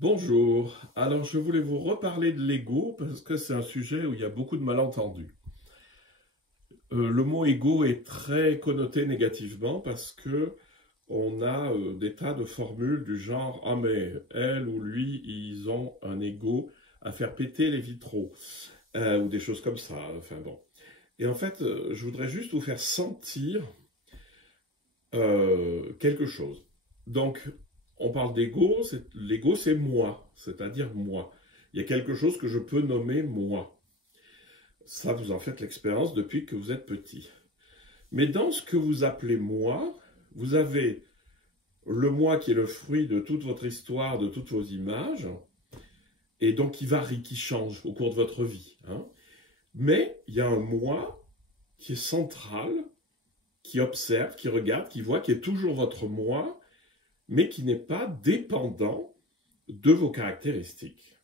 Bonjour, alors je voulais vous reparler de l'ego parce que c'est un sujet où il y a beaucoup de malentendus. Le mot ego est très connoté négativement parce que on a des tas de formules du genre «Ah mais elle ou lui, ils ont un ego à faire péter les vitraux» ou des choses comme ça, enfin bon. Et en fait, je voudrais juste vous faire sentir quelque chose. Donc, on parle d'ego, l'ego c'est moi, c'est-à-dire moi. Il y a quelque chose que je peux nommer moi. Ça, vous en faites l'expérience depuis que vous êtes petit. Mais dans ce que vous appelez moi, vous avez le moi qui est le fruit de toute votre histoire, de toutes vos images, et donc qui varie, qui change au cours de votre vie. Mais il y a un moi qui est central, qui observe, qui regarde, qui voit, qui est toujours votre moi, mais qui n'est pas dépendant de vos caractéristiques.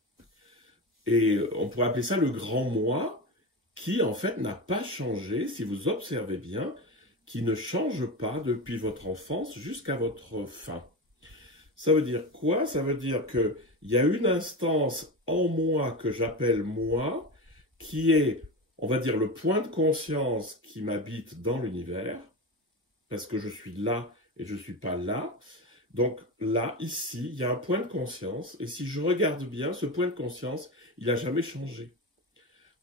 Et on pourrait appeler ça le grand moi, qui en fait n'a pas changé, si vous observez bien, qui ne change pas depuis votre enfance jusqu'à votre fin. Ça veut dire quoi? Ça veut dire qu'il y a une instance en moi que j'appelle moi, qui est, on va dire, le point de conscience qui m'habite dans l'univers, parce que je suis là et je ne suis pas là. Donc là, ici, il y a un point de conscience, et si je regarde bien, ce point de conscience, il n'a jamais changé.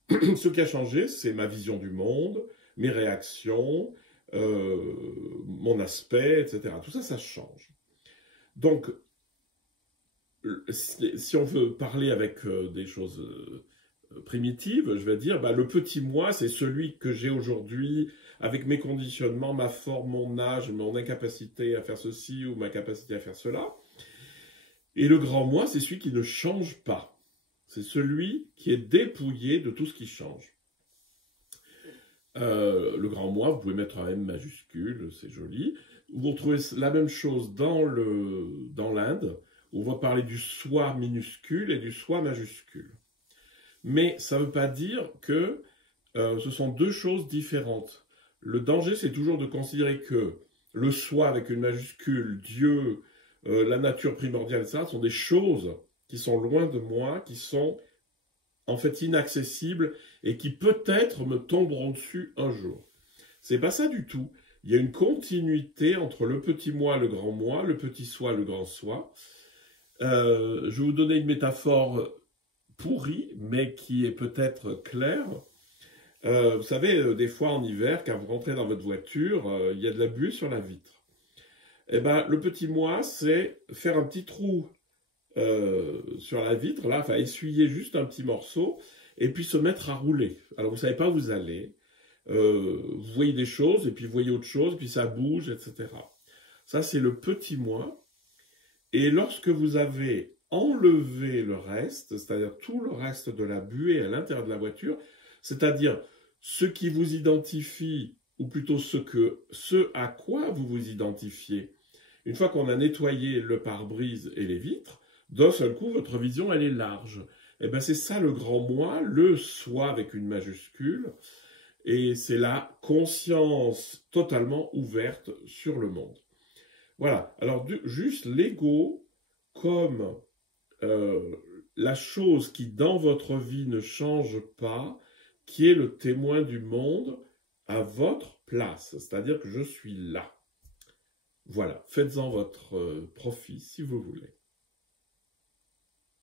Ce qui a changé, c'est ma vision du monde, mes réactions, mon aspect, etc. Tout ça, ça change. Donc, si on veut parler avec des choses primitives, je vais dire, le petit moi, c'est celui que j'ai aujourd'hui, avec mes conditionnements, ma forme, mon âge, mon incapacité à faire ceci ou ma capacité à faire cela. Et le grand moi, c'est celui qui ne change pas. C'est celui qui est dépouillé de tout ce qui change. Le grand moi, vous pouvez mettre un M majuscule, c'est joli. Vous retrouvez la même chose dans l'Inde, où on va parler du soi minuscule et du soi majuscule. Mais ça ne veut pas dire que ce sont deux choses différentes. Le danger, c'est toujours de considérer que le soi avec une majuscule, Dieu, la nature primordiale, etc., sont des choses qui sont loin de moi, qui sont en fait inaccessibles et qui peut-être me tomberont dessus un jour. C'est pas ça du tout. Il y a une continuité entre le petit moi, le grand moi, le petit soi, le grand soi. Je vais vous donner une métaphore pourrie, mais qui est peut-être claire. Vous savez, des fois en hiver, quand vous rentrez dans votre voiture, il y a de la buée sur la vitre. Eh ben, le petit moi, c'est faire un petit trou sur la vitre, là, enfin essuyer juste un petit morceau, et puis se mettre à rouler. Alors vous ne savez pas où vous allez, vous voyez des choses, et puis vous voyez autre chose, puis ça bouge, etc. Ça, c'est le petit moi. Et lorsque vous avez enlevé le reste, c'est-à-dire tout le reste de la buée à l'intérieur de la voiture, c'est-à-dire ce qui vous identifie, ou plutôt ce à quoi vous vous identifiez, une fois qu'on a nettoyé le pare-brise et les vitres, d'un seul coup, votre vision, elle est large. Et bien, c'est ça le grand moi, le soi avec une majuscule, et c'est la conscience totalement ouverte sur le monde. Voilà, alors juste l'ego comme la chose qui dans votre vie ne change pas, qui est le témoin du monde à votre place, c'est-à-dire que je suis là. Voilà, faites-en votre profit si vous voulez.